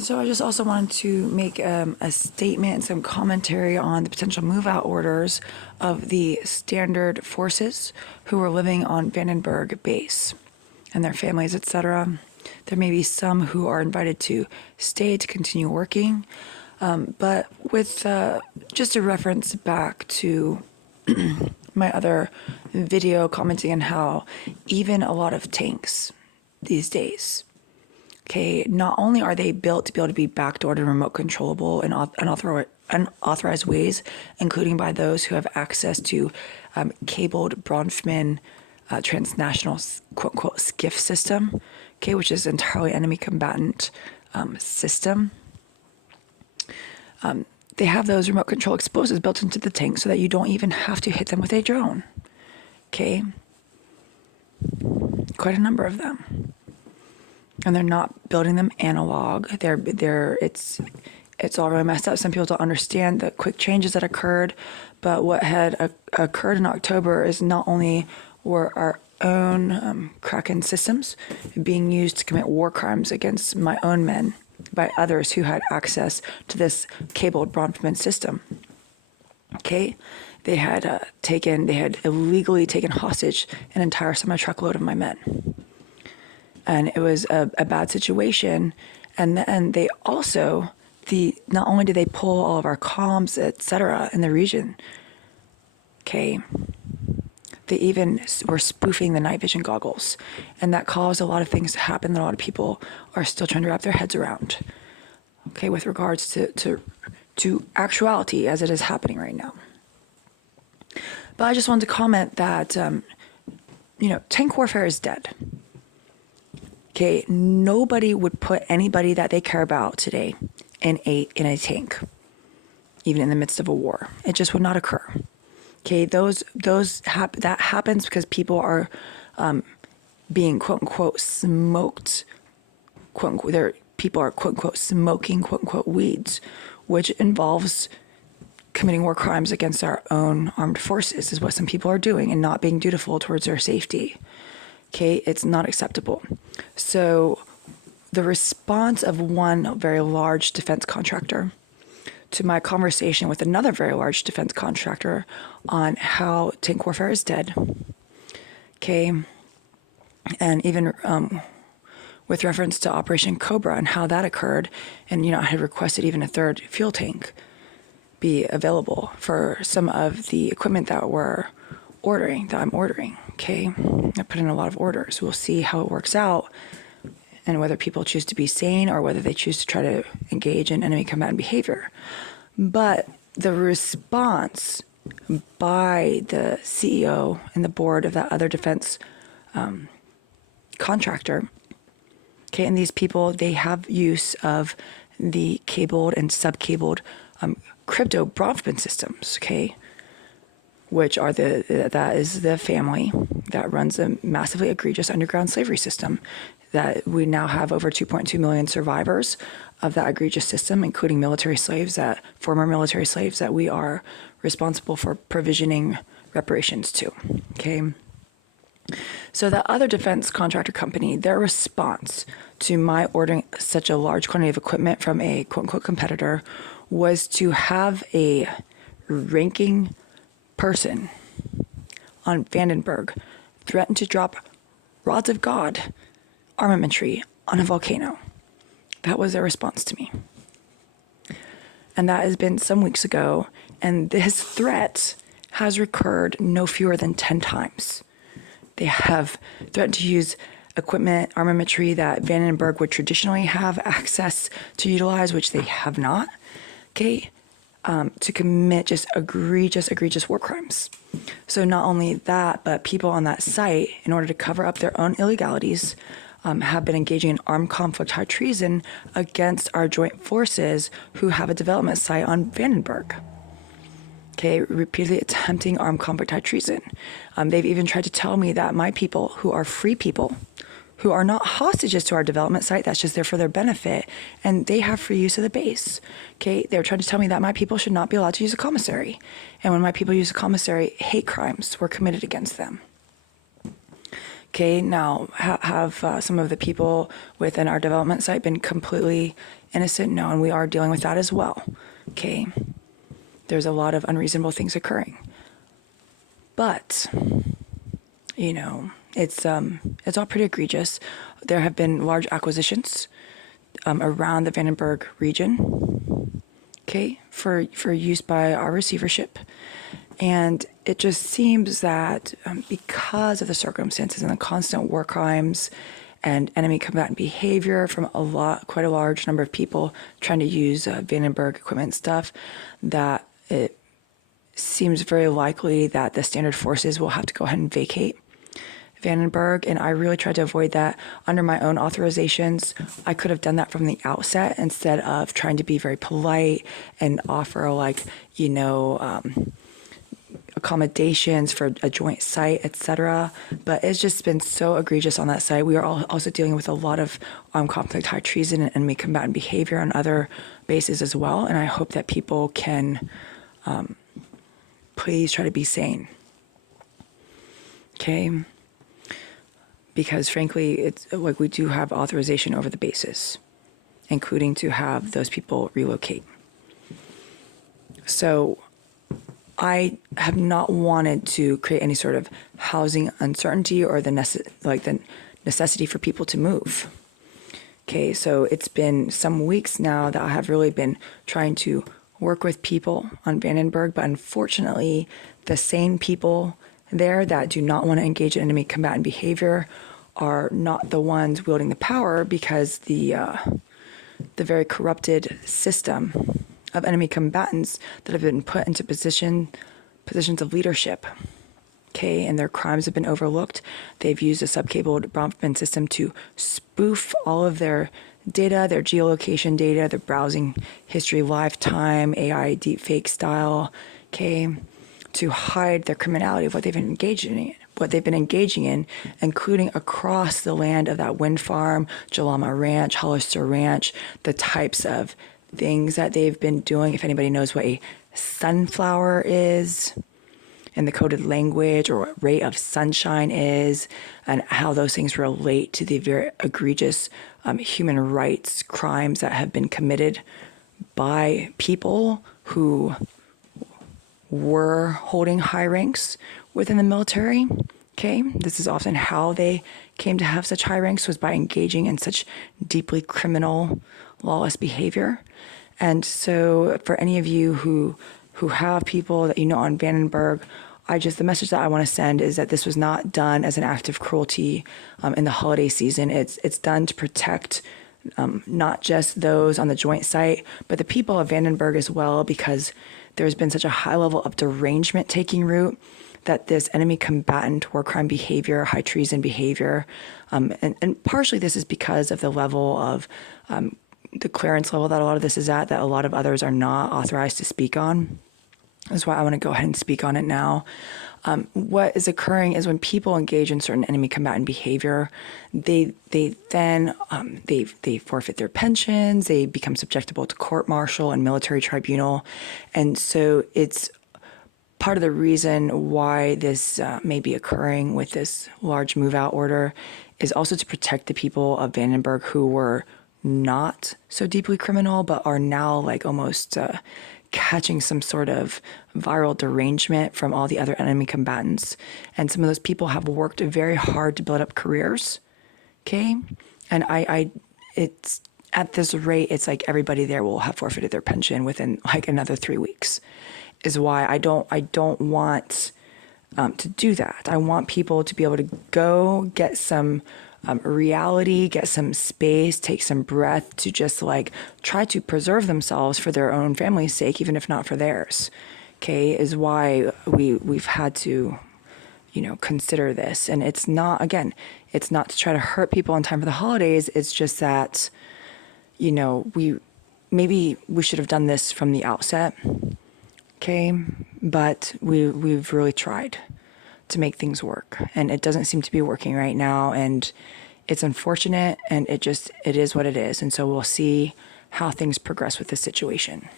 So I just also wanted to make a statement and some commentary on the potential move-out orders of the standard forces who are living on Vandenberg base and their families, etc. There may be some who are invited to stay to continue working, but with just a reference back to my other video commenting on how even a lot of tanks these days, okay, not only are they built to be able to be backdoored and remote controllable in unauthorized ways, including by those who have access to cabled Bronfman transnational quote-unquote SCIF system, okay, which is entirely enemy combatant system. They have those remote control explosives built into the tank so that you don't even have to hit them with a drone, okay? Quite a number of them. And they're not building them analog. It's all really messed up. Some people don't understand the quick changes that occurred, but what had occurred in October is not only were our own Kraken systems being used to commit war crimes against my own men by others who had access to this cabled Bronfman system. Okay, they had illegally taken hostage an entire semi-truckload of my men. And it was a bad situation. And then they also, not only did they pull all of our comms, etc., in the region, okay, they even were spoofing the night vision goggles. And that caused a lot of things to happen that a lot of people are still trying to wrap their heads around, okay, with regards to actuality as it is happening right now. But I just wanted to comment that, tank warfare is dead. Okay, nobody would put anybody that they care about today in a tank, even in the midst of a war. It just would not occur. Okay, that happens because people are being quote unquote smoked, quote unquote. People are quote unquote smoking quote unquote weeds, which involves committing war crimes against our own armed forces, is what some people are doing, and not being dutiful towards their safety. Okay, it's not acceptable. So the response of one very large defense contractor to my conversation with another very large defense contractor on how tank warfare is dead, okay, and even with reference to Operation Cobra and how that occurred, and I had requested even a third fuel tank be available for some of the equipment that I'm ordering, okay? I put in a lot of orders. We'll see how it works out and whether people choose to be sane or whether they choose to try to engage in enemy combatant behavior. But the response by the CEO and the board of that other defense contractor, okay, and these people, they have use of the cabled and sub-cabled crypto Bronfman systems, okay, which are that is the family that runs a massively egregious underground slavery system that we now have over 2.2 million survivors of that egregious system, including former military slaves that we are responsible for provisioning reparations to, okay? So that other defense contractor company, their response to my ordering such a large quantity of equipment from a quote-unquote competitor was to have a ranking person on Vandenberg threatened to drop rods of God armamentry on a volcano. That was their response to me. And that has been some weeks ago, and this threat has recurred no fewer than 10 times. They have threatened to use equipment, armamentry that Vandenberg would traditionally have access to utilize, which they have not, okay, to commit just egregious war crimes. So not only that, but people on that site, in order to cover up their own illegalities, have been engaging in armed conflict high treason against our joint forces who have a development site on Vandenberg. Okay, repeatedly attempting armed conflict high treason. They've even tried to tell me that my people, who are free people, who are not hostages to our development site, that's just there for their benefit, and they have free use of the base. Okay, they're trying to tell me that my people should not be allowed to use a commissary. And when my people use a commissary, hate crimes were committed against them. Okay, now have some of the people within our development site been completely innocent? No, and we are dealing with that as well. Okay, there's a lot of unreasonable things occurring, but it's all pretty egregious. There have been large acquisitions around the Vandenberg region, okay, for use by our receivership. And it just seems that because of the circumstances and the constant war crimes and enemy combatant behavior from quite a large number of people trying to use Vandenberg equipment stuff, that it seems very likely that the standard forces will have to go ahead and vacate Vandenberg, and I really tried to avoid that under my own authorizations. I could have done that from the outset instead of trying to be very polite and offer accommodations for a joint site, etc. But it's just been so egregious on that site. We are also dealing with a lot of conflict, high treason, and enemy combatant behavior on other bases as well. And I hope that people can please try to be sane. Okay? Because frankly, it's like we do have authorization over the bases, including to have those people relocate. So I have not wanted to create any sort of housing uncertainty or the necessity for people to move. Okay, so it's been some weeks now that I have really been trying to work with people on Vandenberg, but unfortunately, the same people there that do not want to engage in enemy combatant behavior are not the ones wielding the power, because the very corrupted system of enemy combatants that have been put into positions of leadership, okay, and their crimes have been overlooked. They've used a subcabled Bronfman system to spoof all of their data, their geolocation data, their browsing history, lifetime, AI deepfake style, okay, to hide their criminality of what they've been engaging in, including across the land of that wind farm, Jalama Ranch, Hollister Ranch, the types of things that they've been doing. If anybody knows what a sunflower is in the coded language, or what ray of sunshine is, and how those things relate to the very egregious human rights crimes that have been committed by people who were holding high ranks within the military. Okay, this is often how they came to have such high ranks, was by engaging in such deeply criminal, lawless behavior. And so for any of you who have people that you know on Vandenberg, the message that I want to send is that this was not done as an act of cruelty in the holiday season. It's done to protect not just those on the joint site, but the people of Vandenberg as well, because there's been such a high level of derangement taking root that this enemy combatant war crime behavior, high treason behavior, and partially this is because of the level of the clearance level that a lot of this is at, that a lot of others are not authorized to speak on. That's why I want to go ahead and speak on it now. What is occurring is when people engage in certain enemy combatant behavior, they forfeit their pensions, they become susceptible to court-martial and military tribunal. And so it's part of the reason why this may be occurring with this large move-out order is also to protect the people of Vandenberg who were not so deeply criminal, but are now like almost catching some sort of viral derangement from all the other enemy combatants. And some of those people have worked very hard to build up careers. Okay. And it's at this rate, it's like everybody there will have forfeited their pension within like another 3 weeks, is why I don't want to do that. I want people to be able to go get some reality, get some space, take some breath to just like try to preserve themselves for their own family's sake, even if not for theirs. Okay, is why we've had to, consider this. And it's not to try to hurt people in time for the holidays. It's just that, maybe we should have done this from the outset. Okay, but we've really tried to make things work, and it doesn't seem to be working right now, and it's unfortunate, and it is what it is. And so we'll see how things progress with this situation.